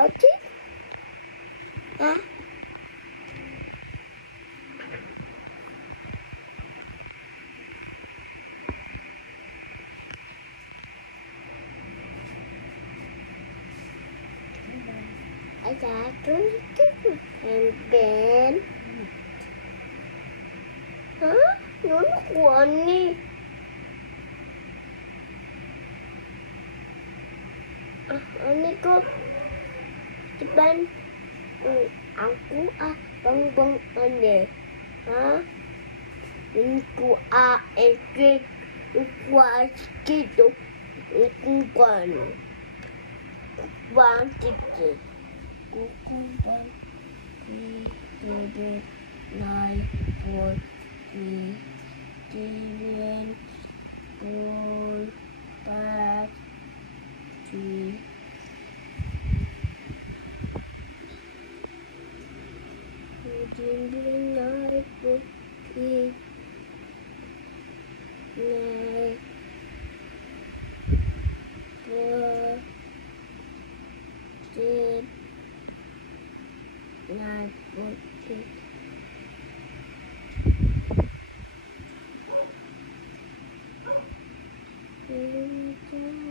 Ate? Ha? Ada tuh Ben. Hah? Nono kuani. Ani ko Ceban aku bang ane. Ha? Aku ekik kuat itu kuano. Bang titik. Kuku bang titik 9 4 3 7 4 5 3 9 4 9 4 3 9 4 3 9